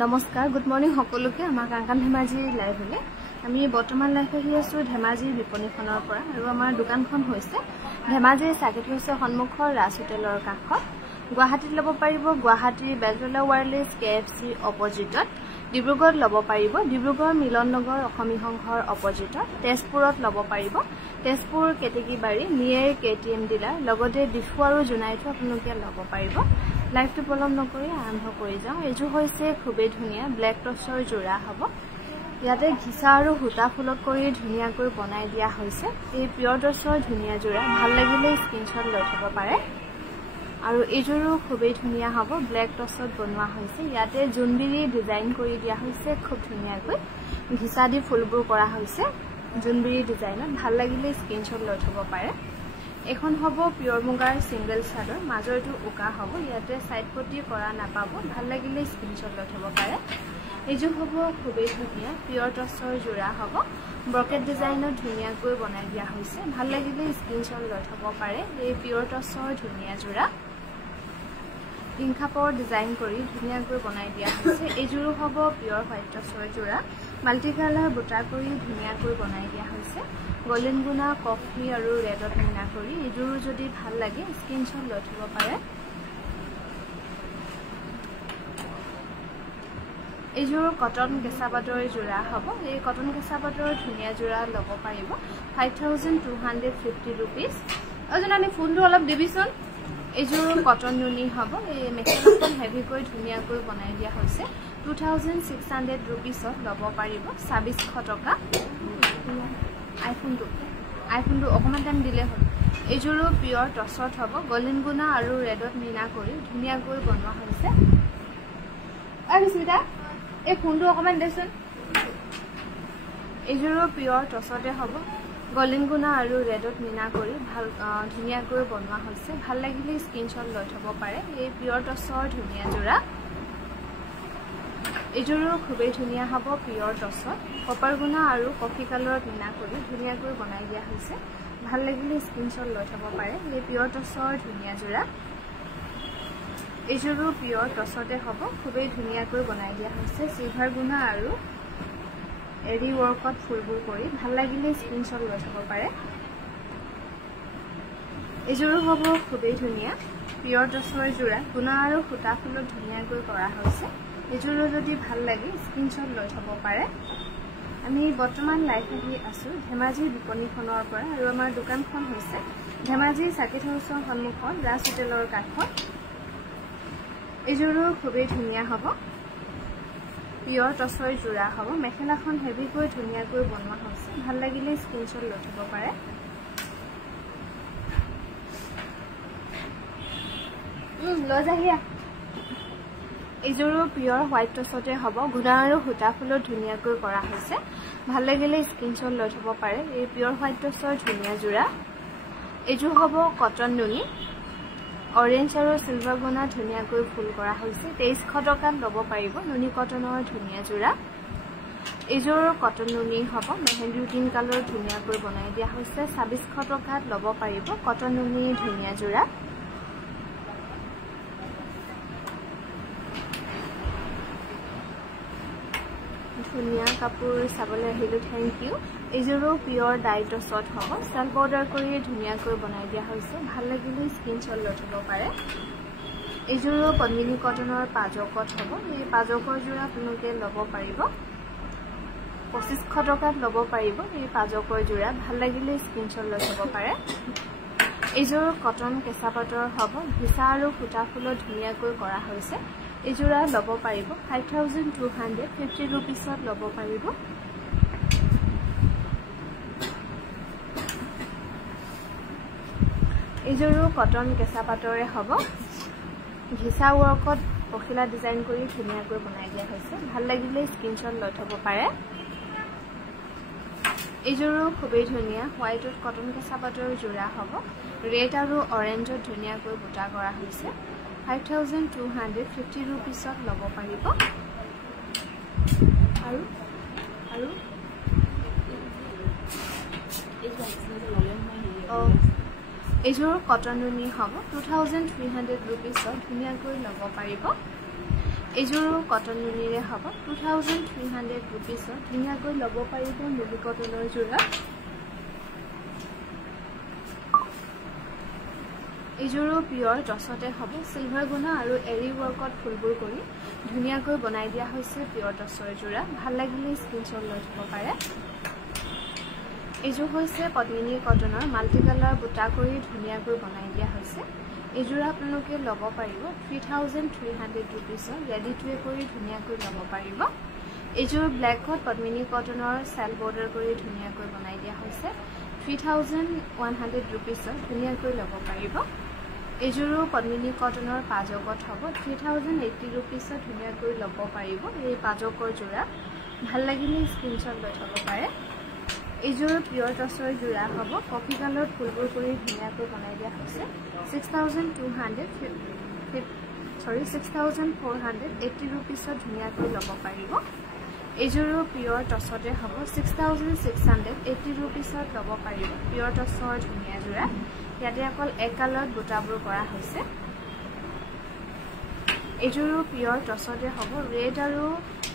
নমস্কাৰ good morning সকলোকে আমাৰ কাংকান ধেমাজি লাইভলৈ আমি বৰ্তমান লাইভ আহি আছো ধেমাজি বিপণীখনৰ পৰা আৰু আমাৰ দোকানখন হৈছে ধেমাজি সাৰ্কিট হাউছৰ সন্মুখৰ ৰাজ হোটেলৰ কাষত গুৱাহাটীত ল'ব পাৰিব গুৱাহাটীৰ বেলতলা ৱায়াৰলেছ KFC অপজিটত ডিব্ৰুগড়ত ল'ব পাৰিব ডিব্ৰুগড় মিলন নগৰ অসমী সংঘৰ অপজিটত তেজপুৰত ল'ব পাৰিব তেজপুৰ কেটেকিবাৰী নিয়েৰ KTM ডিলাৰ লগতে বিফু আৰু জুনাইটো আপোনালোকে ল'ব পাৰিব লাইভটো পলম নকৰি আৰম্ভ কৰি যাওঁ এজো হৈছে খুবেই ধুনীয়া ব্লেক টছৰ জোৰা হ'ব ইয়াতে ঘিচা আৰু হুটা ফুলত কৰি ধুনীয়াকৈ বনাই দিয়া হৈছে এই পিয়ৰ টছৰ ধুনীয়া জোৰা ভাল লাগিলে স্ক্ৰিনশ্বট লৈ থব পাৰে আৰু এজোৰো খুবেই ধুনীয়া হ'ব ব্লেক টছত বনোৱা হৈছে ইয়াতে জুনবিৰি ডিজাইন কৰি দিয়া হৈছে খুব ধুনীয়াকৈ ঘিচা দি ফুলবোৰ কৰা হৈছে জুনবিৰি ডিজাইনত ভাল লাগিলে স্ক্ৰিনশ্বট লৈ থব পাৰে এখন হ'ব পিয়ৰ মুগাৰ সিঙ্গেল চাদৰ মাজৰটো উকা হ'ব ইয়াতে সাইড পটি কৰা নাপাব ভাল লাগিলে স্ক্ৰিনশ্বট লৈ থব পাৰে এজো হ'ব খুবেই ধুনীয়া পিয়ৰ টছৰ জোৰা হ'ব ব্ৰকেট ডিজাইনত ধুনীয়াকৈ বনাই দিয়া হৈছে ভাল লাগিলে স্ক্ৰিনশ্বট লৈ থব পাৰে এই পিয়ৰ টছৰ ধুনীয়া জোৰা ইনকাপৰ ডিজাইন কৰি ধুনীয়াকৈ বনাই দিয়া হৈছে এজোৰো হ'ব পিয়ৰ হোৱাইট টছৰ জোৰা মাল্টি কালাৰ বুটা কৰি ধুনীয়াকৈ বনাই দিয়া হৈছে গোল্ডেন গুনা কফি আৰু ৰেডত মিনা কৰি এজোৰো যদি ভাল লাগে স্ক্ৰিনশ্বট লৈ থব পাৰে এজোৰ কটন কেঁচা পাটৰ জোৰা হ'ব এই কটন কেঁচা পাটৰ ধুনীয়া জোৰা ল'ব পাৰিব 5250 rupees অজনানি ফুলটো অলপ দিবিচোন এজোৰ কটন নুনি হ'ব এই মেখেলাখন হেভিকৈ ধুনীয়াকৈ বনাই দিয়া হৈছে 2600 rupees ল'ব পাৰিব 2600 টকা আইফোনটো অকমান টাইম দিলে হ'ল এজোৰো পিয়ৰ টছত হ'ব গোল্ডেন গুনা আৰু ৰেডত মিনা কৰি ধুনীয়াকৈ বনোৱা হৈছে আৰু সুবিধা এই ফোনটো অকমান দেচোন এজোৰো পিয়ৰ টছতে হ'ব গোল্ডেন গুনা আৰু ৰেডত মিনা কৰি ভাল ধুনীয়াকৈ বনোৱা হৈছে ভাল লাগিলে স্ক্ৰিনশ্বট লৈ থব পাৰে এই পিয়ৰ টছৰ ধুনীয়া জোৰা এজোৰো খুবেই ধুনীয়া হ'ব পিয়ৰ টছত কপাৰ গুনা আৰু কফি কালাৰত মিনা কৰি ধুনীয়াকৈ বনাই দিয়া হৈছে ভাল লাগিলে স্ক্ৰিনশ্বট লৈ থব পাৰে এই পিয়ৰ টছৰ ধুনীয়া জোৰা এজোৰো পিয়ৰ টছতে হ'ব খুবেই ধুনীয়াকৈ বনাই দিয়া হৈছে সিলভাৰ গুনা আৰু এৰি ৱৰ্কত ফুলবোৰ কৰি ভাল লাগিলে স্ক্ৰিনশ্বট লৈ থব পাৰে এজোৰো হ'ব খুবেই ধুনীয়া পিয়ৰ টছৰ জোৰা গুনা আৰু সুতা ফুলত ধুনীয়াকৈ কৰা হৈছে এজোৰো যদি ভাল লাগে স্ক্ৰিনশ্বট লৈ থব পাৰে আমি বৰ্তমান লাইভ আহি আছো ধেমাজি বিপণীখনৰ পৰা আৰু আমাৰ দোকানখন হৈছে ধেমাজি সাৰ্কিট হাউছৰ সন্মুখত ৰাজ হোটেলৰ কাষত এজোৰো খুবেই ধুনীয়া হ'ব পিয়ৰ টছৰ জোৰা হ'ব মেখেলাখন হেভিকৈ ধুনীয়াকৈ বনোৱা হৈছে ভাল লাগিলে স্ক্ৰিনশ্বট লৈ থব পাৰে লৈ যাহিয়া এজোৰো পিয়ৰ হোৱাইট টছতে হ'ব গুনা আৰু হুটা ফুলত ধুনীয়াকৈ কৰা হৈছে ভাল লাগিলে স্ক্ৰিনশ্বট লৈ থব পাৰে এই পিয়ৰ হোৱাইট টছৰ ধুনীয়া জোৰা এজো হ'ব কটন নুনি অৰেঞ্জ আৰু সিলভাৰ গুনা ধুনীয়াকৈ ফুল কৰা হৈছে 2300 টকাত ল'ব পাৰিব নুনি কটনৰ ধুনীয়া জোৰা এজোৰ কটন নুনি হ'ব মেহেন্দি গ্ৰীণ কালাৰ ধুনীয়াকৈ বনাই দিয়া হৈছে 2600 টকাত ল'ব পাৰিব কটন নুনি ধুনীয়া জোৰা ধুনীয়া কাপোৰ চাবলৈ আহিলো থেংক ইউ এজোৰো পিয়ৰ ডাইট টছত হ'ব সেল্ফ অৰ্ডাৰ কৰি ধুনীয়াকৈ বনাই দিয়া হৈছে ভাল লাগিলে স্ক্ৰিনশ্বট লৈ থব পাৰে এজোৰো পদ্মিনী কটনৰ পাজকত হ'ব এই পাজকৰ জোৰা আপোনালোকে ল'ব পাৰিব 2500 টকাত ল'ব পাৰিব এই পাজকৰ জোৰা ভাল লাগিলে স্ক্ৰিনশ্বট লৈ থব পাৰে এজোৰ কটন কেঁচা পাটৰ হ'ব ঘিচা আৰু সুতা ফুলত ধুনীয়াকৈ কৰা হৈছে এজোৰা ল'ব পাৰিব 5250 rupees ল'ব পাৰিব এজোৰো কটন কেঁচা পাটৰে হ'ব ঘিচা ৱৰ্কত পখিলা ডিজাইন কৰি ধুনীয়াকৈ বনাই দিয়া হৈছে ভাল লাগিলে স্ক্ৰিনশ্বট লৈ থব পাৰে এজোৰো খুবেই ধুনীয়া হোৱাইটত কটন কেঁচা পাটৰ জোৰা হ'ব ৰেড আৰু অৰেঞ্জত ধুনীয়াকৈ বুটা কৰা হৈছে 5250 rupees ল'ব পাৰিব আৰু এজোৰ কটন নুনি হ'ব 2300 rupees ধুনীয়াকৈ ল'ব পাৰিব এইযোৰো কটন নুনিৰে হ'ব 2300 रुपीसত ধুনীয়াকৈ ল'ব পাৰিব নুনি কটনৰ যোৰা এইযোৰো পিয়ৰ টছতে হ'ব সিলভাৰ গুণা আৰু এৰি ৱৰ্কত ফুলবোৰ কৰি ধুনীয়াকৈ বনাই দিয়া হৈছে পিয়ৰ টছৰ যোৰা ভাল লাগিলে স্ক্ৰীনশ্বট লৈ থব পাৰে এইযোৰ হৈছে পদ্মিনী কটনৰ মাল্টি কালাৰ বুটা কৰি ধুনীয়াকৈ বনাই দিয়া হৈছে এইযোৰা আপোনালোকে ল'ব পাৰিব 3300 रुपीसত ৰেডি টু কৰি ধুনীয়াকৈ ল'ব পাৰিব এইযোৰ ব্লেকত পদ্মিনী কটনৰ সেল বৰ্ডাৰ কৰি ধুনীয়াকৈ বনাই দিয়া হৈছে 3100 रुपीसত ধুনীয়াকৈ ল'ব পাৰিব এইযোৰো পদ্মিনী কটনৰ পাজকত হ'ব 3080 रुपीसত ধুনীয়াকৈ ল'ব পাৰিব এই পাজকৰ যোৰা ভাল লাগিলে স্ক্ৰীনশ্বট লৈ থব পাৰে এইযোৰ পিয়ৰ টছৰ যোৰা হ'ব কফি কালাৰত ফুলবোৰ কৰি ধুনীয়াকৈ বনাই দিয়া হৈছে 6480 रुपीसত ধুনীয়াকৈ ল'ব পাৰিব এইযোৰো পিয়ৰ টছতে হ'ব 6680 रुपीसত ল'ব পাৰিব পিয়ৰ টছৰ ধুনীয়া যোৰা ইয়াতে অকল এক কালাৰত বুটাবোৰ কৰা হৈছে এইযোৰো পিয়ৰ টছতে হ'ব ৰেড আৰু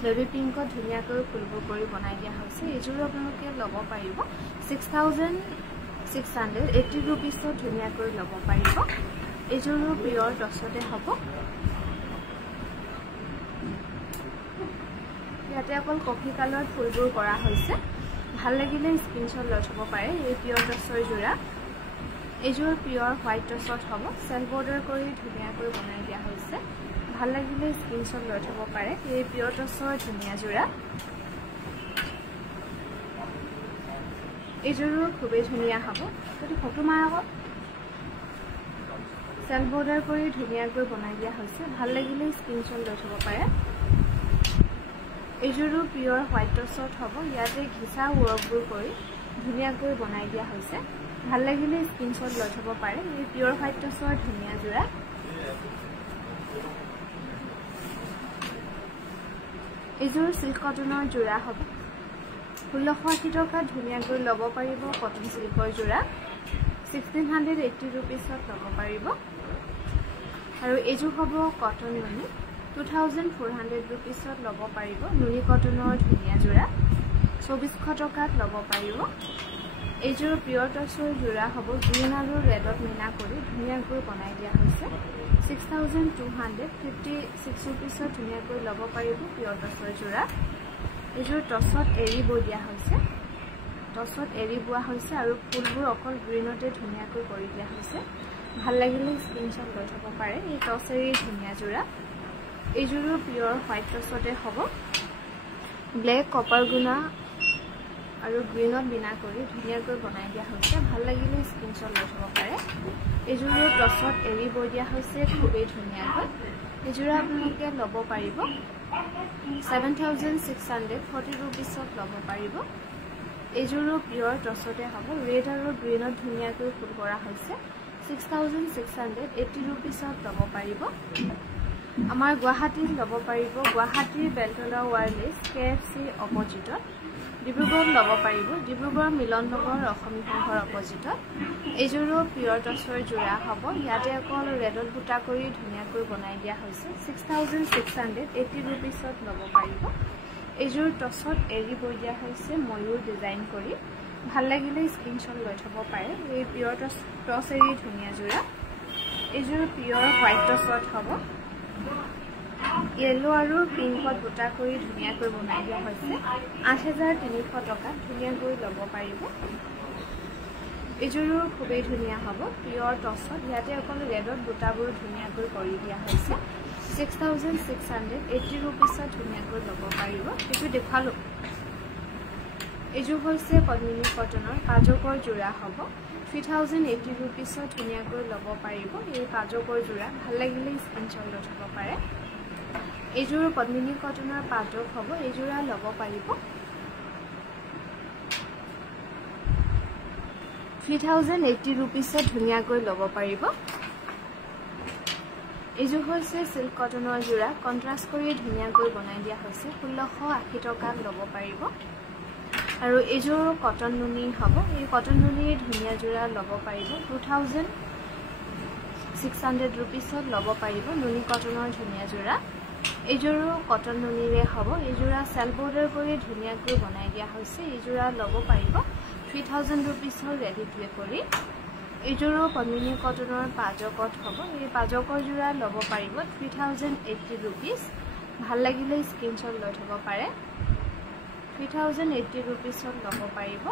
বেবি পিংকত ধুনীয়াকৈ ফুলবোৰ কৰি বনাই দিয়া হৈছে এইযোৰো আপোনালোকে ল'ব পাৰিব 6680 रुपीसত ধুনীয়াকৈ ল'ব পাৰিব এইযোৰো পিয়ৰ টছতে হ'ব ইয়াতে অকল কফি কালাৰত ফুলবোৰ কৰা হৈছে ভাল লাগিলে স্ক্ৰীনশ্বট লৈ থব পাৰে এই পিয়ৰ টছৰ যোৰা এইযোৰ পিয়ৰ হোৱাইট টছত হ'ব সেল বৰ্ডাৰ কৰি ধুনীয়াকৈ বনাই দিয়া হৈছে ভাল লাগিলে স্ক্ৰীনশ্বট লৈ থব পাৰে এই পিয়ৰ টছৰ ধুনীয়া যোৰা এইযোৰো খুবেই ধুনীয়া হ'ব যদি ফটো মাৰ আগত সেল বৰ্ডাৰ কৰি ধুনীয়াকৈ বনাই দিয়া হৈছে ভাল লাগিলে স্ক্ৰীনশ্বট লৈ থব পাৰে এইযোৰো পিয়ৰ হোৱাইট টছত হ'ব ইয়াতে ঘিচা ৱৰ্কবোৰ কৰি ধুনীয়াকৈ বনাই দিয়া হৈছে ভাল লাগিলে স্ক্ৰীনশ্বট লৈ থব পাৰে এই পিয়ৰ হোৱাইট টছৰ ধুনীয়া যোৰা এইযোৰ সিল্ক কটনৰ যোৰা হ'ব 1680 টকাত ধুনীয়াকৈ ল'ব পাৰিব কটন সিল্কৰ যোৰা 1680 रुपीसত ল'ব পাৰিব আৰু এইযোৰ হ'ব কটন নুনি 2400 रुपीसত ল'ব পাৰিব নুনি কটনৰ ধুনীয়া যোৰা 2400 টকাত ল'ব পাৰিব এইযোৰ পিয়ৰ টছৰ যোৰা হ'ব গ্ৰীণ আৰু ৰেডত মিনা কৰি ধুনীয়াকৈ বনাই দিয়া হৈছে 6256 रुपीसত ধুনীয়াকৈ ল'ব পাৰিব পিয়ৰ টছৰ যোৰা এইযোৰ টছত এৰি বৈ দিয়া হৈছে টছত এৰি বোৱা হৈছে আৰু ফুলবোৰ অকল গ্ৰীণতে ধুনীয়াকৈ কৰি দিয়া হৈছে ভাল লাগিলে স্ক্ৰীনশ্বট লৈ থব পাৰে এই টছ এৰি ধুনীয়া যোৰা এইযোৰো পিয়ৰ হোৱাইট টছতে হ'ব ব্লেক কপাৰ গুণা আৰু গ্ৰীণত বিনা কৰি ধুনীয়াকৈ বনাই দিয়া হৈছে ভাল লাগিলে স্ক্ৰীনশ্বট লৈ থব পাৰে এইযোৰো টছত এৰি বৈ দিয়া হৈছে খুবেই ধুনীয়াকৈ এইযোৰা আপোনালোকে ল'ব পাৰিব 7640 रुपीसত ল'ব পাৰিব এইযোৰো পিয়ৰ টছতে হ'ব ৰেড আৰু গ্ৰীণত ধুনীয়াকৈ ফুল কৰা হৈছে 6680 रुपीसত ল'ব পাৰিব আমাৰ গুৱাহাটীত ল'ব পাৰিব গুৱাহাটীৰ বেলতলা ৱাৰলেছ KFC অপজিটত ডিব্ৰুগড়ত ল'ব পাৰিব ডিব্ৰুগড় মিলন নগৰ অসমী সংঘৰ অপজিটত এইযোৰো পিয়ৰ টছৰ যোৰা হ'ব ইয়াতে অকল ৰেডত বুটা কৰি ধুনীয়াকৈ বনাই দিয়া হৈছে 6680 रुपीसত ল'ব পাৰিব এইযোৰ টছত এৰি বৈ দিয়া হৈছে ময়ূৰ ডিজাইন কৰি ভাল লাগিলে স্ক্ৰীনশ্বট লৈ থব পাৰে এই পিয়ৰ টছ এৰি ধুনীয়া যোৰা এইযোৰ পিয়ৰ হোৱাইট টছত হ'ব येलो আৰু পিংকত বুটা কৰি ধুনীয়াকৈ বনাই দিয়া হৈছে 8300 টকাত ধুনীয়াকৈ ল'ব পাৰিব এইযোৰো খুবেই ধুনীয়া হ'ব পিয়ৰ টছত ইয়াতে অকল ৰেডত বুটাবোৰ ধুনীয়াকৈ কৰি দিয়া হৈছে 6680 रुपीसত ধুনীয়াকৈ ল'ব পাৰিব এইটো দেখালো এইযোৰ হৈছে পদ্মিনী কটনৰ পাজকৰ যোৰা হ'ব 3080 रुपीसত ধুনীয়াকৈ ল'ব পাৰিব এই পাজকৰ যোৰা ভাল লাগিলে স্ক্ৰীনশ্বট লৈ থব পাৰে এইযোৰ পদ্মিনী কটনৰ পাজক হ'ব এইযোৰা ল'ব পাৰিব 3080 रुपीसত ধুনীয়াকৈ ল'ব পাৰিব এইযোৰ হৈছে সিল্ক কটনৰ যোৰা কন্ট্ৰাষ্ট কৰি ধুনীয়াকৈ বনাই দিয়া হৈছে 1680 টকাত ল'ব পাৰিব আৰু এইযোৰ কটন নুনি হ'ব এই কটন নুনিৰ ধুনীয়া যোৰা ল'ব পাৰিব 2600 रुपीसত ল'ব পাৰিব নুনি কটনৰ ধুনীয়া যোৰা এইযোৰো কটন নুনিৰে হ'ব এইযোৰা সেল বৰ্ডাৰ কৰি ধুনীয়াকৈ বনাই দিয়া হৈছে এইযোৰা ল'ব পাৰিব 3000 रुपीसৰ ৰেডি টু কৰি এইযোৰো পদ্মিনী কটনৰ পাজকত হ'ব এই পাজকৰ যোৰা ল'ব পাৰিব 3080 रुपीस ভাল লাগিলে স্ক্ৰিনশ্বট লৈ থব পাৰে 3080 रुपीसত ল'ব পাৰিব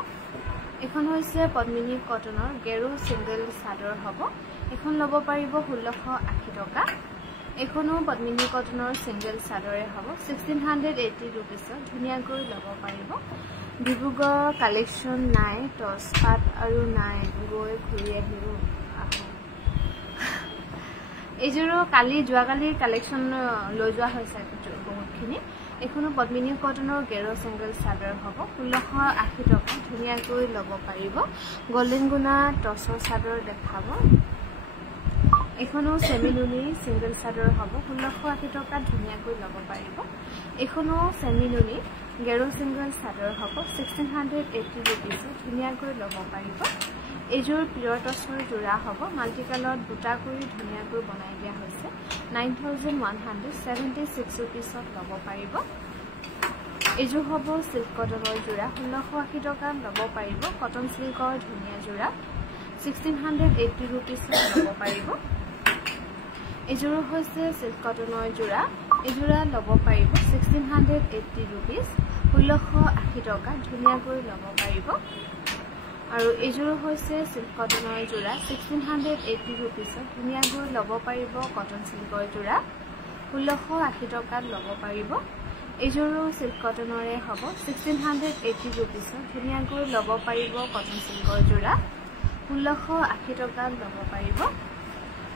এখন হৈছে পদ্মিনী কটনৰ গেৰু সিঙ্গেল চাদৰ হ'ব এখন ল'ব পাৰিব 1680 টকা এখনো পদ্মিনী কটনৰ সিঙ্গেল চাদৰে হ'ব 1680 रुपीसত ধুনীয়াকৈ ল'ব পাৰিব ডিব্ৰুগড় কালেকশন নাই টস পাট আৰু নাই গৈ ঘূৰি আহিও এইযোৰো কালি যোৱাকালিৰ কালেকশন লৈ যোৱা হৈছে বহুতখিনি এখনো পদ্মিনী কটনৰ গেৰু সিঙ্গেল চাদৰ হ'ব 1680 টকা ধুনীয়াকৈ ল'ব পাৰিব গোল্ডেন গুনা টসৰ চাদৰ দেখাব এখনো সেমি নুনি সিঙ্গেল চাদৰ হ'ব 1680 টকা ধুনীয়াকৈ ল'ব পাৰিব এখনো সেমি নুনি গেৰু সিঙ্গেল চাদৰ হ'ব 1680 रुपीस ধুনীয়াকৈ ল'ব পাৰিব এইযোৰ পিয়ৰ টসৰ যোৰা হ'ব মাল্টি কালাৰত বুটা কৰি ধুনীয়াকৈ বনাই দিয়া হৈছে 9176 रुपीसত ল'ব পাৰিব এইযোৰ হ'ব সিল্ক কটনৰ যোৰা 1680 টকা ল'ব পাৰিব কটন সিল্কৰ ধুনীয়া যোৰা 1680 रुपीसত ল'ব পাৰিব এইযোৰ হৈছে সিল্ক কটনৰ যোৰা এইযোৰা ল'ব পাৰিব 1680 रुपीस 1680 টকা ধুনীয়াকৈ ল'ব পাৰিব আৰু এইযোৰ হৈছে সিল্ক কটনৰ যোৰা 1680 रुपीसত ধুনীয়াকৈ ল'ব পাৰিব কটন সিল্কৰ যোৰা 1680 টকাত ল'ব পাৰিব এইযোৰো সিল্ক কটনৰে হ'ব 1680 रुपीसত ধুনীয়াকৈ ল'ব পাৰিব কটন সিল্কৰ যোৰা 1680 টকাত ল'ব পাৰিব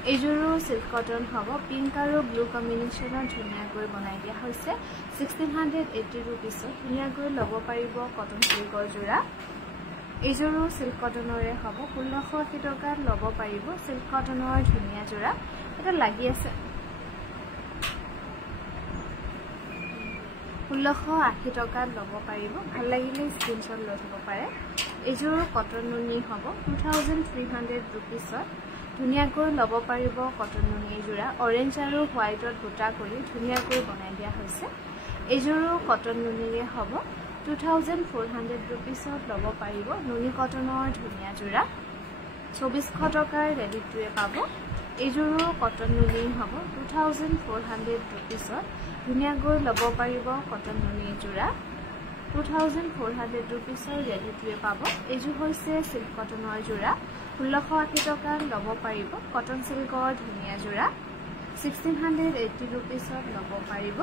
এইযোৰো সিল্ক কটন হ'ব পিংক আৰু ব্লু কম্বিনেশনত ধুনীয়াকৈ বনাই দিয়া হৈছে 1680 रुपीसত ধুনীয়াকৈ ল'ব পাৰিব কটন সিল্কৰ যোৰা এইযোৰো সিল্ক কটনৰে হ'ব 1680 টকাত ল'ব পাৰিব সিল্ক কটনৰ ধুনীয়া যোৰা এটা লাগি আছে 1680 টকাত ল'ব পাৰিব ভাল লাগিলে স্ক্ৰিনশ্বট লৈ থব পাৰে এইযোৰ কটন নুনি হ'ব 2300 रुपीसত ধুনীয়াকৈ ল'ব পাৰিব কটন নুনি যোৰা অৰেঞ্জ আৰু হোৱাইটত বুটা কৰি ধুনীয়াকৈ বনাই দিয়া হৈছে এইযোৰো কটন নুনিৰে হ'ব 2400 रुपीसত ল'ব পাৰিব নুনি কটনৰ ধুনীয়া যোৰা 2400 টকাৰ ৰেডি টুৱে পাব এইযোৰো কটন নুনি হ'ব 2400 रुपीसত ধুনীয়াকৈ ল'ব পাৰিব কটন নুনি যোৰা 2400 रुपीसৰ ৰেডি টুৱে পাব এইযোৰ হৈছে সিল্ক কটনৰ যোৰা 1680 টকাত ল'ব পাৰিব কটন সিল্কৰ ধুনীয়া যোৰা 1680 रुपीसত ল'ব পাৰিব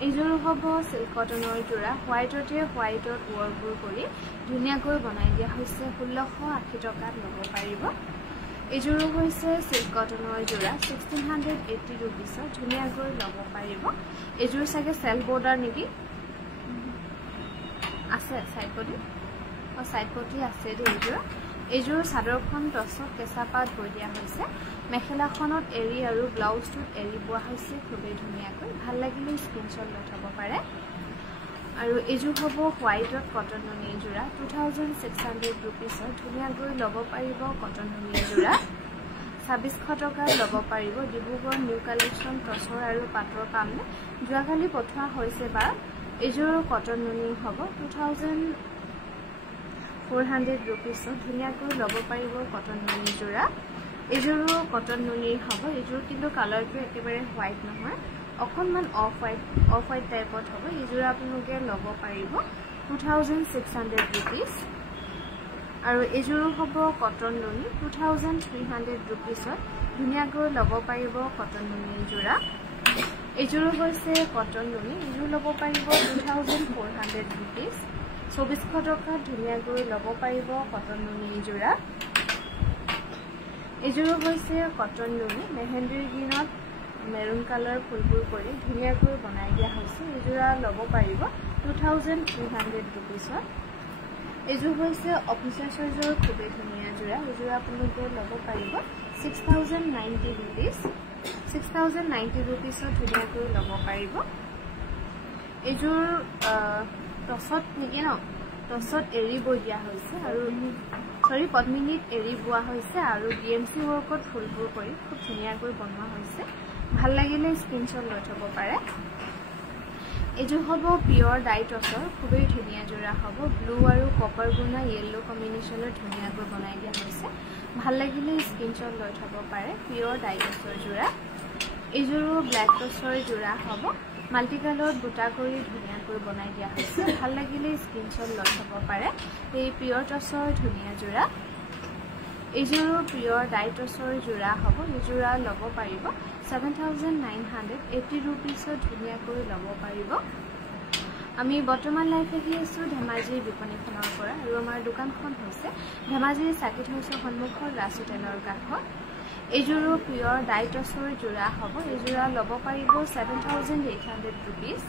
এইযোৰ হ'ব সিল্ক কটনৰ যোৰা হোৱাইটতে হোৱাইটত ৱৰ্কবোৰ কৰি ধুনীয়াকৈ বনাই দিয়া হৈছে 1680 টকাত ল'ব পাৰিব এইযোৰ হৈছে সিল্ক কটনৰ যোৰা 1680 रुपीसত ধুনীয়াকৈ ল'ব পাৰিব এইযোৰ সাগে সেল বৰ্ডাৰ নেকি আছে সাইড পটি আছে এইযোৰ চাদৰখন টসত কেঁচা পাত বৈ দিয়া হৈছে মেখেলাখনত এৰি আৰু ব্লাউজটোত এৰি বোৱা হৈছে খুবেই ধুনীয়াকৈ ভাল লাগিলে স্ক্ৰিনশ্বট লৈ থব পাৰে আৰু এইযোৰ হ'ব হোৱাইটত কটন নুনি যোৰা 2600 रुपीसত ধুনীয়াকৈ ল'ব পাৰিব কটন নুনি যোৰা 2600 টকা ল'ব পাৰিব ডিব্ৰুগড় নিউ কালেকশন টসৰ আৰু পাটৰ কামনে যোৱাকালি পঠোৱা হৈছে বা এইযোৰ কটন নুনি হ'ব 2400 रुपीसত ধুনীয়াকৈ ল'ব পাৰিব কটন নুনি যোৰা এইযোৰো কটন নুনি হ'ব এইযোৰ কিন্তু কালাৰটো একেবাৰে হোৱাইট নহয় অকনমান অফ হোৱাইট টাইপত হ'ব এইযোৰ আপোনালোকে ল'ব পাৰিব 2600 रुपीस আৰু এইযোৰ হ'ব কটন নুনি 2300 रुपीसত ধুনীয়াকৈ ল'ব পাৰিব কটন নুনি যোৰা এইযোৰ হৈছে কটন নুনি এইযোৰ ল'ব পাৰিব 2400 रुपीस 2400 টকা ধুনীয়াকৈ ল'ব পাৰিব কটন নুনি যোৰা এইযোৰ হৈছে কটন নুনি মেহেন্দিৰ গ্ৰীণত মেৰুন কালাৰ ফুলবোৰ কৰি ধুনীয়াকৈ বনাই দিয়া হৈছে এইযোৰা ল'ব পাৰিব 2300 रुपीसত এইযোৰ হৈছে অফিচাৰ সাইজৰ খুবেই ধুনীয়া যোৰা এইযোৰ আপোনালোকে ল'ব পাৰিব 6090 रुपीस 6090 रुपीसত ধুনীয়াকৈ ল'ব পাৰিব এইযোৰ টসত নেকি ন টসত এৰি বৈ দিয়া হৈছে আৰু সৰি পদ্মিনীত এৰি বোৱা হৈছে আৰু ডিএমসি ৱৰ্কত ফুলবোৰ কৰি খুব ধুনীয়াকৈ বনোৱা হৈছে ভাল লাগিলে স্ক্ৰিনশ্বট লৈ থব পাৰে এইযোৰ হ'ব পিয়ৰ ডাইটছৰ খুবেই ধুনীয়া যোৰা হ'ব ব্লু আৰু কপাৰ গুণা য়েল্লো কম্বিনেশ্যনত ধুনীয়াকৈ বনাই দিয়া হৈছে ভাল লাগিলে স্ক্ৰিনশ্বট লৈ থব পাৰে পিয়ৰ ডাইটছৰ যোৰা এইযোৰো ব্লেক টছৰ যোৰা হ'ব মাল্টি কালাৰত বুটা কৰি ধুনীয়াকৈ বনাই দিয়া হৈছে ভাল লাগিলে স্ক্ৰিনশ্বট লৈ থব পাৰে এই পিয়ৰ টছৰ ধুনীয়া যোৰা এইযোৰো পিয়ৰ ডাইটছৰ যোৰা হ'ব এই যোৰা ল'ব পাৰিব 7980 रुपीसত ধুনীয়াকৈ ল'ব পাৰিব আমি বৰ্তমান লাইফ আহি আছো ধেমাজিৰ বিপণীখনৰ পৰা আৰু আমাৰ দোকানখন হৈছে ধেমাজিৰ সাকিট হাউছৰ সন্মুখৰ ৰাজ হোটেলৰ কাষত এইযোৰো পিয়ৰ ডাইটছৰ যোৰা হ'ব এই যোৰা ল'ব পাৰিব 7800 रुपीस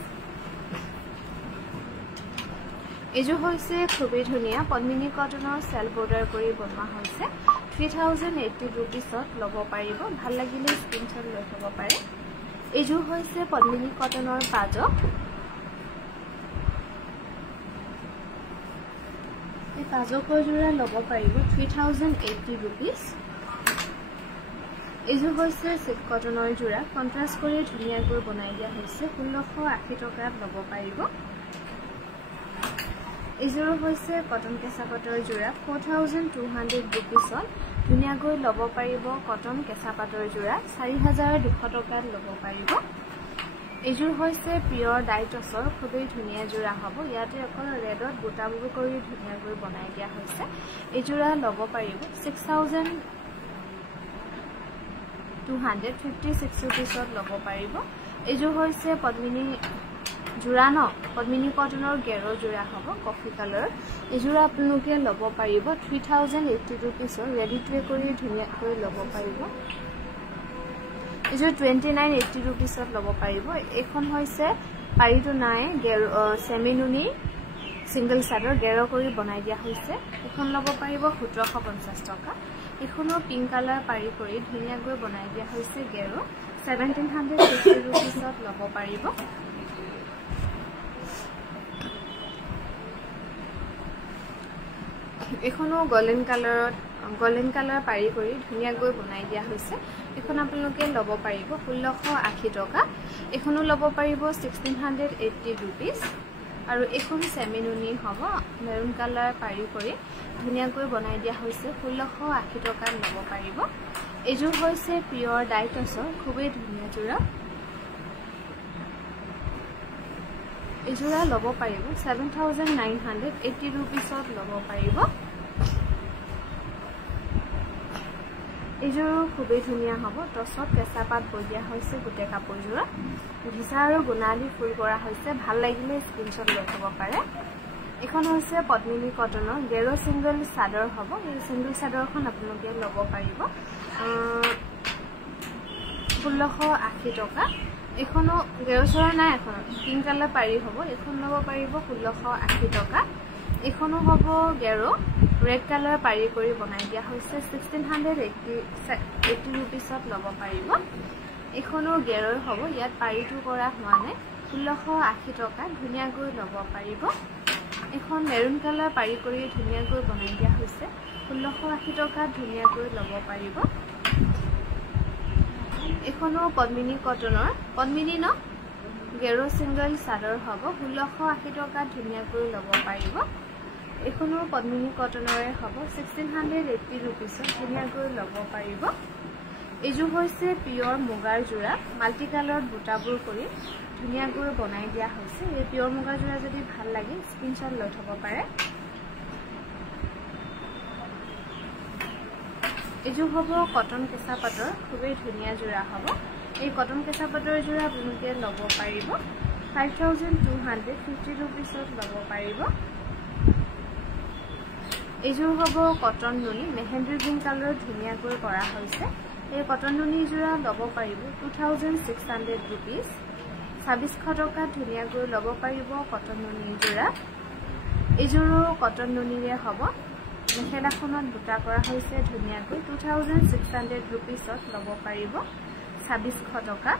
এইযোৰ হৈছে খুবেই ধুনীয়া পদ্মিনী কটনৰ সেল বৰ্ডাৰ কৰি বনোৱা হৈছে 3080 रुपीसত ল'ব পাৰিব ভাল লাগিলে স্ক্ৰিনশ্বট লৈ থব পাৰে এইযোৰ হৈছে পদ্মিনী কটনৰ পাজক এই পাজকৰ যোৰা ল'ব পাৰিব 3080 रुपीस এইযোৰ হৈছে চিল্ক কটনৰ যোৰা কন্ট্ৰাষ্ট কৰি ধুনীয়াকৈ বনাই দিয়া হৈছে 1680 টকাত ল'ব পাৰিব এইযোৰ হৈছে কটন কেঁচা পাটৰ যোৰা 4200 रुपीसত ধুনীয়াকৈ ল'ব পাৰিব কটন কেঁচা পাটৰ যোৰা 4200 টকাত ল'ব পাৰিব এইযোৰ হৈছে পিয়ৰ ডাইটছৰ খুবেই ধুনীয়া যোৰা হ'ব ইয়াতে অকল ৰেডত বুটাবোৰ কৰি ধুনীয়াকৈ বনাই দিয়া হৈছে এই যোৰা ল'ব পাৰিব 6256 रुपीसত ল'ব পাৰিব এইযোৰ হৈছে পদ্মিনী যোৰা ন পদ্মিনী কটনৰ গেৰো যোৰা হ'ব কফি কালাৰ এই যোৰা আপোনালোকে ল'ব পাৰিব 3080 रुपीसৰ ৰেডি টু কৰি ধুনীয়াকৈ ল'ব পাৰিব এইযোৰ 2980 रुपीसত ল'ব পাৰিব এখন হৈছে পাৰিটো নাই গেৰো সেমিনুনি সিঙ্গল সাইডৰ গেৰো কৰি বনাই দিয়া হৈছে এখন ল'ব পাৰিব 1750 টকা এখনো পিংক কালাৰ পাৰি কৰি ধুনীয়াকৈ বনাই দিয়া হৈছে গেৰো 1750 रुपीसত ল'ব পাৰিব এখনো গোল্ডেন কালাৰ পাৰি কৰি ধুনীয়াকৈ বনাই দিয়া হৈছে এখন আপোনালোকে ল'ব পাৰিব 1680 টকা এখনো ল'ব পাৰিব 1680 रुपीस আৰু এখন সেমিনুনি হ'ব মেৰুন কালাৰ পাৰি কৰি ধুনীয়াকৈ বনাই দিয়া হৈছে 1680 টকাত ল'ব পাৰিব এইযোৰ হৈছে পিয়ৰ ডাইটছৰ খুবেই ধুনীয়া যোৰা এই যোৰা ল'ব পাৰিব 7980 रुपीसত ল'ব পাৰিব এইযোৰ খুবেই ধুনীয়া হ'ব টছত কেঁচা পাত বৈ দিয়া হৈছে গোটে কাপোৰযোৰা ভিছা আৰু গুণালি ফুল কৰা হৈছে ভাল লাগিলে স্ক্ৰিনশ্বট লৈ থব পাৰে এখন হৈছে পদ্মিনী কটনৰ গেৰো সিঙ্গল চাদৰ হ'ব এই সিঙ্গল চাদৰখন আপোনালোকে ল'ব পাৰিব 1680 টকা এখনো গেৰো চাদৰ নাই এখন পিংক কালাৰ পাৰি হ'ব এখন ল'ব পাৰিব 1680 টকা এখনো হ'ব গেৰো ৰেড কালাৰ পাৰি কৰি বনাই দিয়া হৈছে 1680 रुपीसত ল'ব পাৰিব এখনো গেৰৰ হ'ব ইয়াত পাৰিটো কৰা হোৱা নাই 1680 টকা ধুনীয়াকৈ ল'ব পাৰিব এখন মেৰুন কালাৰ পাৰি কৰি ধুনীয়াকৈ বনাই দিয়া হৈছে 1680 টকা ধুনীয়াকৈ ল'ব পাৰিব এখনো পদ্মিনী কটনৰ পদ্মিনী ন গেৰো সিঙ্গল চাদৰ হ'ব 1680 টকা ধুনীয়াকৈ ল'ব পাৰিব এখনো পদ্মিনী কটনৰে হ'ব 1680 रुपीसত ধুনীয়াকৈ ল'ব পাৰিব এইযোৰ হৈছে পিয়ৰ মুগাৰ যোৰা মাল্টি কালাৰত বুটাবোৰ কৰি ধুনীয়াকৈ বনাই দিয়া হৈছে এই পিয়ৰ মুগাৰ যোৰা যদি ভাল লাগে স্ক্ৰিনশ্বট লৈ থব পাৰে এইযোৰ হ'ব কটন কেঁচা পাটৰ খুবেই ধুনীয়া যোৰা হ'ব এই কটন কেঁচা পাটৰ যোৰা আপোনালোকে ল'ব পাৰিব 5250 रुपीसত ল'ব পাৰিব এইযোৰ হ'ব কটন নুনি মেহেন্দি গ্ৰীণ কালাৰ ধুনীয়াকৈ কৰা হৈছে এই কটন নুনি যোৰা ল'ব পাৰিব 2600 रुपीस 2600 টকা ধুনীয়াকৈ ল'ব পাৰিব কটন নুনি যোৰা এইযোৰো কটন নুনিৰে হ'ব মেখেলাখনত বুটা কৰা হৈছে ধুনীয়াকৈ 2600 रुपीसত ল'ব পাৰিব 2600 টকা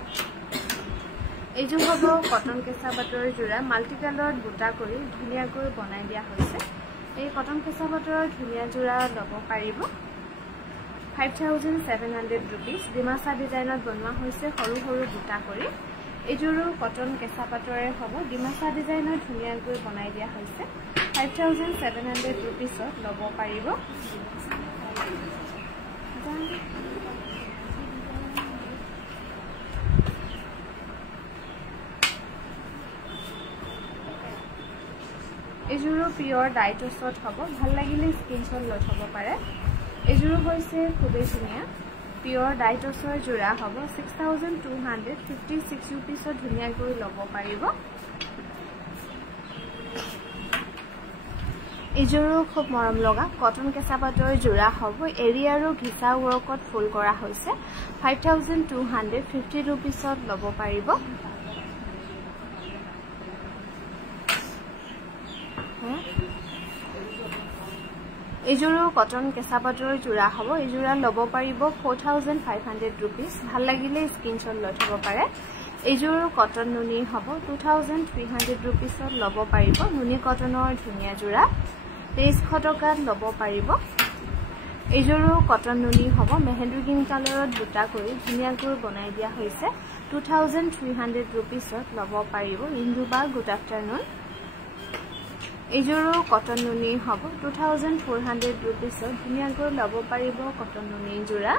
এইযোৰ হ'ব কটন কেঁচা পাটৰ যোৰা মাল্টি কালাৰত বুটা কৰি ধুনীয়াকৈ বনাই দিয়া হৈছে এই কটন কেঁচা পাটৰ ধুনীয়া যোৰা ল'ব পাৰিব 5700 rupees ডিমাচা ডিজাইনত বনোৱা হৈছে সৰু সৰু বুটা কৰি এজোৰো কটন কেঁচা পাটৰে হ'ব ডিমাচা ডিজাইনত ধুনীয়াকৈ বনাই দিয়া হৈছে 5700 rupees ল'ব পাৰিব এজোৰো পিওৰ ডাইটছত হ'ব ভাল লাগিলে স্ক্ৰিনশট লৈ থব পাৰে এজোৰো হৈছে খুবেই ধুনীয়া পিওৰ ডাইটছৰ জোৰা হ'ব 6256 rupees ধুনীয়াকৈ ল'ব পাৰিব এজোৰো খুব মৰম লগা কটন কেঁচা পাটৰ জোৰা হ'ব এৰি আৰু ঘিচা ৱৰ্কত ফুল কৰা হৈছে 5250 rupees ল'ব পাৰিব এজোৰো কটন কেঁচা পাটৰ জোৰা হ'ব এজোৰা ল'ব পাৰিব 4500 rupees ভাল লাগিলে স্ক্ৰিনশট লৈ থব পাৰে এজোৰো কটন নুনি হ'ব 2300 rupees ল'ব পাৰিব নুনি কটনৰ ধুনীয়া জোৰা 2300 টকাত ল'ব পাৰিব এজোৰো কটন নুনি হ'ব মেহেন্দি গ্ৰীণ কালাৰত বুটা কৰি ধুনীয়াকৈ বনাই দিয়া হৈছে 2300 rupees ল'ব পাৰিব ইন্দুবা গুড আফটাৰনুন এজোৰো কটন নুনি হ'ব 2400 rupees ধুনীয়াকৈ ল'ব পাৰিব কটন নুনি জোৰা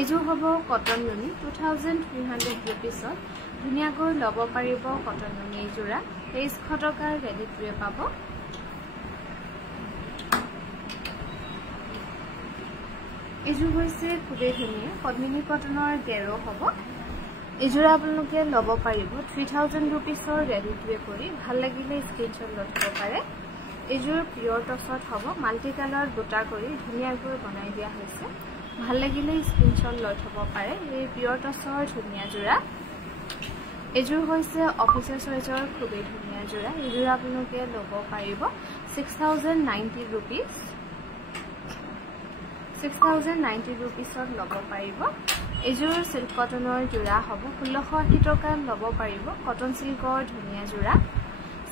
এজো হ'ব কটন নুনি 2300 rupees ধুনীয়াকৈ ল'ব পাৰিব কটন নুনি জোৰা 2300 টকাৰ ৰেডি টুৱে পাব এজো হৈছে খুবেই ধুনীয়া পদ্মিনী কটনৰ গেৰো হ'ব এজোৰা আপোনালোকে ল'ব পাৰিব 3000 rupees ৰেডি টুৱে কৰি ভাল লাগিলে স্ক্ৰিনশট লৈ থব পাৰে এজোৰ পিওৰ টছত হ'ব মাল্টি কালাৰ বুটা কৰি ধুনীয়াকৈ বনাই দিয়া হৈছে ভাল লাগিলে স্ক্ৰিনশট লৈ থব পাৰে এই পিওৰ টছৰ ধুনীয়া জোৰা এজোৰ হৈছে অফিচাৰ সাইজৰ খুবেই ধুনীয়া জোৰা এজোৰ আপোনালোকে ল'ব পাৰিব 6090 rupees 6090 rupees ল'ব পাৰিব এজোৰ সিল্ক কটনৰ জোৰা হ'ব 1680 টকাত ল'ব পাৰিব কটন সিল্কৰ ধুনীয়া জোৰা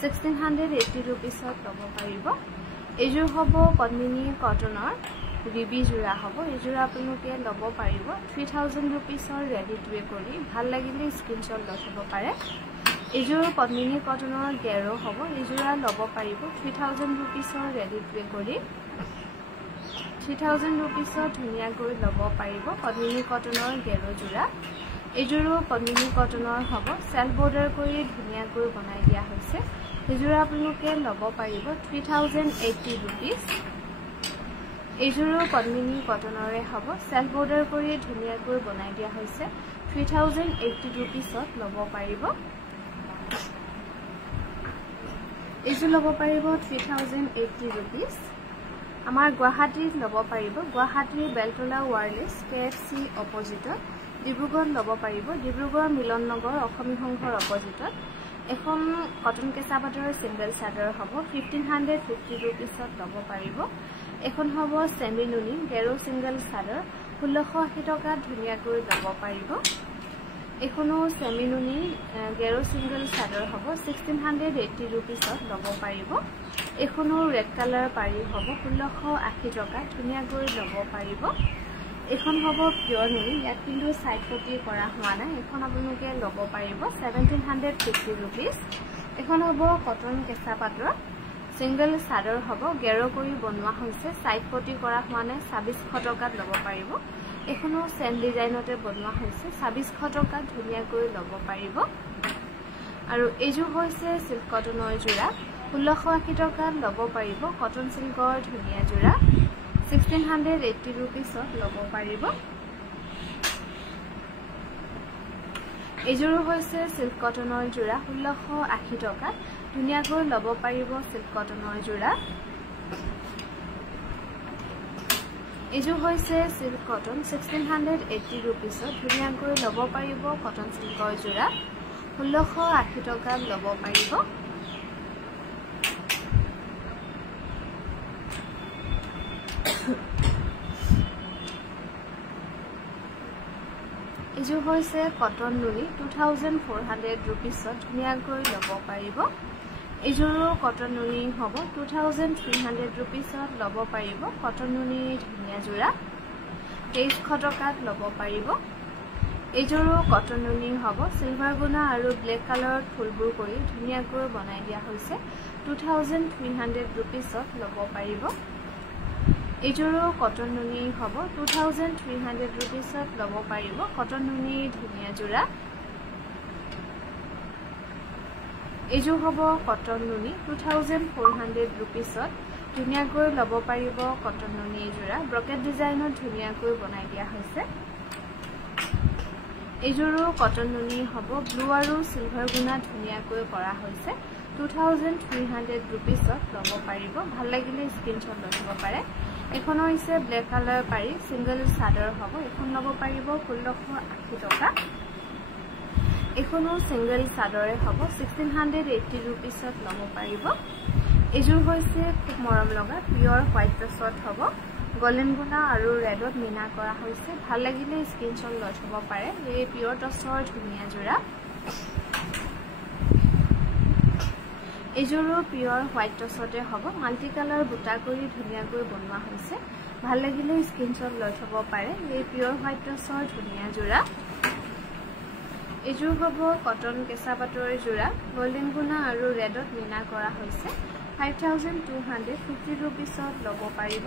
1680 rupees ল'ব পাৰিব এজোৰ হ'ব পদ্মিনী কটনৰ ৰিবি জোৰা হ'ব এজোৰা আপোনালোকে ল'ব পাৰিব 3000 rupees ৰেডি টুৱে কৰি ভাল লাগিলে স্ক্ৰিনশট লৈ থব পাৰে এজোৰ পদ্মিনী কটনৰ গেৰো হ'ব এজোৰা ল'ব পাৰিব 3000 rupees ৰেডি টুৱে কৰি 3000 rupees ধুনীয়াকৈ ল'ব পাৰিব পদ্মিনী কটনৰ গেৰো জোৰা এজোৰো পদ্মিনী কটনৰ হ'ব সেলফ বৰ্ডাৰ কৰি ধুনীয়াকৈ বনাই দিয়া হৈছে এজোৰা আপোনালোকে ল'ব পাৰিব 3080 rupees এজোৰো পদ্মিনী কটনৰে হ'ব সেলফ বৰ্ডাৰ কৰি ধুনীয়াকৈ বনাই দিয়া হৈছে 3080 rupees ল'ব পাৰিব এজো ল'ব পাৰিব 3080 rupees আমাৰ গুৱাহাটীত ল'ব পাৰিব গুৱাহাটীৰ বেলতলা ওয়াৰলেছ কেএফসি অপজিটত ডিব্ৰুগড় ল'ব পাৰিব ডিব্ৰুগড় মিলন নগৰ অসমী সংঘৰ অপজিটত এখন কটন কেঁচা পাটৰ সিঙ্গল চাদৰ হ'ব 1550 rupees ল'ব পাৰিব এখন হ'ব সেমি নুনি গেৰো সিঙ্গল চাদৰ 1680 টকাত ধুনীয়াকৈ ল'ব পাৰিব এখনো সেমি নুনি গেৰো সিঙ্গল চাদৰ হ'ব 1680 rupees ল'ব পাৰিব এখনো ৰেড কালাৰ পাৰি হ'ব 1680 টকাত ধুনীয়াকৈ ল'ব পাৰিব এখন হ'ব পিওৰ নুনি ইয়াত কিন্তু সাইড পটি কৰা হোৱা নাই এখন আপোনালোকে ল'ব পাৰিব 1750 rupees এখন হ'ব কটন কেঁচা পাটৰ সিঙ্গল চাদৰ হ'ব গেৰো কৰি বনোৱা হৈছে সাইড পটি কৰা হোৱা নাই 2600 টকাত ল'ব পাৰিব এখনো সেম ডিজাইনতে বনোৱা হৈছে 2600 টকাত ধুনীয়াকৈ ল'ব পাৰিব আৰু এজো হৈছে সিল্ক কটনৰ জোৰা 1680 টকাত ল'ব পাৰিব কটন সিল্কৰ ধুনীয়া জোৰা 1680 rupees ল'ব পাৰিব এজোৰো হৈছে সিল্ক কটনৰ জোৰা 1680 টকাত ধুনীয়াকৈ ল'ব পাৰিব সিল্ক কটনৰ জোৰা এজো হৈছে সিল্ক কটন 1680 rupees ধুনীয়াকৈ ল'ব পাৰিব কটন সিল্কৰ জোৰা 1680 টকাত ল'ব পাৰিব এজো হৈছে কটন নুনি 2400 rupees ধুনীয়াকৈ ল'ব পাৰিব এইযোৰো কটন নুনি হ'ব 2300 रुपिसত ল'ব পাৰিব কটন নুনি ধুনীয়া যোৰা 2300 টকাত ল'ব পাৰিব এইযোৰো কটন নুনি হ'ব সিলভাৰ গুণা আৰু ব্লেক কালাৰত ফুলবোৰ কৰি ধুনীয়াকৈ বনাই দিয়া হৈছে 2300 रुपिसত ল'ব পাৰিব এইযোৰো কটন নুনি হ'ব 2300 रुपिसত ল'ব পাৰিব কটন নুনি ধুনীয়া যোৰা এইযোৰ হ'ব কটন নুনি 2400 रुपिसত ধুনীয়াকৈ ল'ব পাৰিব কটন নুনি যোৰা ব্ৰকেট ডিজাইনত ধুনীয়াকৈ বনাই দিয়া হৈছে এইযোৰো কটন নুনি হ'ব ব্লু আৰু সিলভাৰ গুণা ধুনীয়াকৈ কৰা হৈছে 2300 रुपिसত ল'ব পাৰিব ভাল লাগিলে স্ক্ৰিনশ্বট লৈ থব পাৰে এখন হৈছে ব্লেক কালাৰ পাৰি সিঙ্গল চাদৰ হ'ব এখন ল'ব পাৰিব 1680 টকা এখনো সিঙ্গল চাদৰে হ'ব 1680 रुपिसত ল'ব পাৰিব এইযোৰ হৈছে খুব মৰম লগা পিয়ৰ হোৱাইট টছত হ'ব গোল্ডেন গুণা আৰু ৰেডত মিনা কৰা হৈছে ভাল লাগিলে স্ক্ৰিনশ্বট লৈ থব পাৰে এই পিয়ৰ টছৰ ধুনীয়া যোৰা এইযোৰো পিয়ৰ হোৱাইট টছতে হ'ব মাল্টি কালাৰ বুটা কৰি ধুনীয়াকৈ বনোৱা হৈছে ভাল লাগিলে স্ক্ৰিনশ্বট লৈ থব পাৰে এই পিয়ৰ হোৱাইট টছৰ ধুনীয়া যোৰা এইযোৰ হ'ব কটন কেঁচা পাটৰ যোৰা গোল্ডেন গুণা আৰু ৰেডত মিনা কৰা হৈছে 5250 रुपिसত ল'ব পাৰিব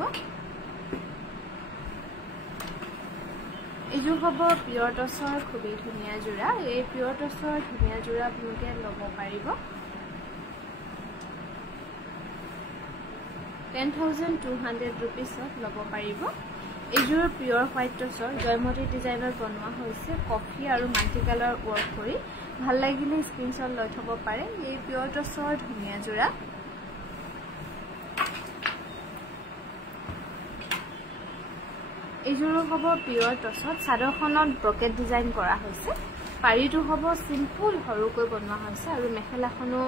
এইযোৰ হ'ব পিয়ৰ টছৰ খুবই ধুনীয়া যোৰা এই পিয়ৰ টছৰ ধুনীয়া যোৰা আপোনালোকে ল'ব পাৰিব 10200 रुपिसত ল'ব পাৰিব এইযোৰ পিয়ৰ হোৱাইট টছৰ জয়মতী ডিজাইনত বনোৱা হৈছে কফি আৰু মাল্টি কালাৰ ৱৰ্ক কৰি ভাল লাগিলে স্ক্ৰিনশ্বট লৈ থব পাৰে এই পিয়ৰ টছৰ ধুনীয়া যোৰা এইযোৰো হ'ব পিয়ৰ টছত চাদৰখনত ব্ৰকেট ডিজাইন কৰা হৈছে পাৰিটো হ'ব সিম্পল হৰুকৈ বনোৱা হৈছে আৰু মেখেলাখনো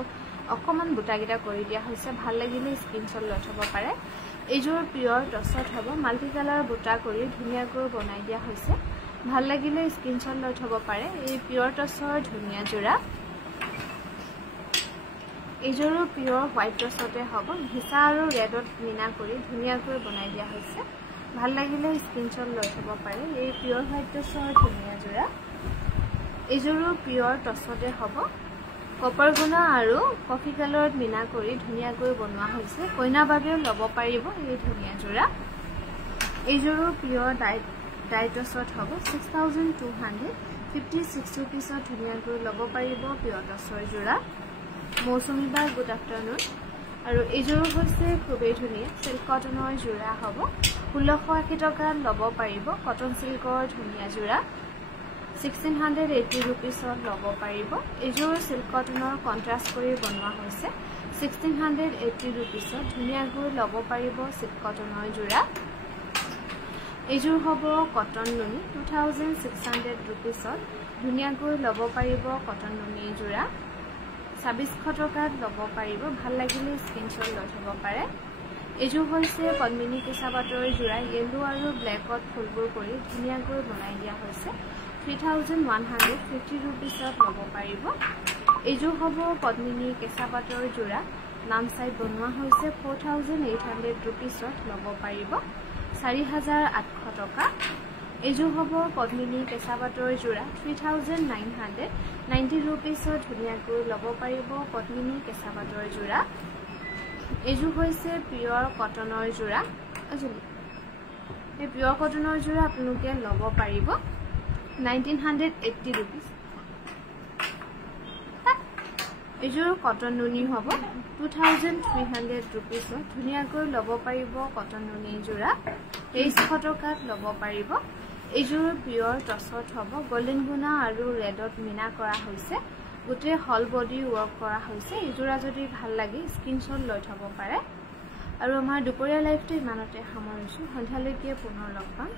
অকমান বুটাগিটা কৰি দিয়া হৈছে ভাল লাগিলে স্ক্ৰিনশ্বট লৈ থব পাৰে এইযোৰ পিয়ৰ টছত হ'ব মাল্টি কালাৰ বুটা কৰি ধুনীয়াকৈ বনাই দিয়া হৈছে ভাল লাগিলে স্ক্ৰিনশ্বট লৈ থব পাৰে এই পিয়ৰ টছৰ ধুনীয়া যোৰা এইযোৰো পিয়ৰ হোৱাইট টছতে হ'ব ভিছা আৰু ৰেডত মিনা কৰি ধুনীয়াকৈ বনাই দিয়া হৈছে ভাল লাগিলে স্ক্ৰিনশ্বট লৈ থব পাৰে এই পিয়ৰ হোৱাইট টছৰ ধুনীয়া যোৰা এইযোৰো পিয়ৰ টছতে হ'ব কপাৰ গুণা আৰু কফি কালাৰত মিনা কৰি ধুনীয়াকৈ বনোৱা হৈছে কইনা বাবেও ল'ব পাৰিব এই ধুনীয়া যোৰা এইযোৰো পিয়ৰ ডাই টছত হ'ব 6256 रुपिसত ধুনীয়াকৈ ল'ব পাৰিব পিয়ৰ টছৰ যোৰা মৌচুমী বা গুড আফটাৰনুন আৰু এইযোৰ হৈছে খুবেই ধুনীয়া সিল্ক কটনৰ যোৰা হ'ব 1680 টকাত ল'ব পাৰিব কটন সিল্কৰ ধুনীয়া যোৰা 1680 रुपिसত ল'ব পাৰিব এইযোৰ সিল্ক কটনৰ কন্ট্ৰাষ্ট কৰি বনোৱা হৈছে 1680 रुपिसত ধুনীয়াকৈ ল'ব পাৰিব সিল্ক কটনৰ যোৰা এইযোৰ হ'ব কটন নুনি 2600 रुपिसত ধুনীয়াকৈ ল'ব পাৰিব কটন নুনি যোৰা 2600 টকাত ল'ব পাৰিব ভাল লাগিলে স্ক্ৰিনশ্বট লৈ থব পাৰে এইযোৰ হৈছে পদ্মিনী কেঁচা পাটৰ যোৰা ইয়েলো আৰু ব্লেকত ফুলবোৰ কৰি ধুনীয়াকৈ বনাই দিয়া হৈছে 3150 रुपिसত ল'ব পাৰিব এইযোৰ হ'ব পদ্মিনী কেঁচা পাটৰ যোৰা নাম চাই বনোৱা হৈছে 4800 रुपिसত ল'ব পাৰিব 4800 টকা এইযোৰ হ'ব পদ্মিনী কেঁচা পাটৰ যোৰা 3990 रुपिसত ধুনীয়াকৈ ল'ব পাৰিব পদ্মিনী কেঁচা পাটৰ যোৰা এইযোৰ হৈছে পিয়ৰ কটনৰ যোৰা এই পিয়ৰ কটনৰ যোৰা আপোনালোকে ল'ব পাৰিব 1980 रुपिस এইযোৰ কটন নুনি হ'ব 2300 रुपिसত ধুনীয়াকৈ ল'ব পাৰিব কটন নুনি যোৰা 2300 টকাত ল'ব পাৰিব এইযোৰ পিয়ৰ টছত হ'ব গোল্ডেন গুণা আৰু ৰেডত মিনা কৰা হৈছে গোটে হল বডি ৱৰ্ক কৰা হৈছে এইযোৰা যদি ভাল লাগে স্ক্ৰিনশ্বট লৈ থব পাৰে আৰু আমাৰ দুপৰীয়া লাইভটো ইমানতে সামৰিছো সন্ধ্যালৈকে পুনৰ লগ পাম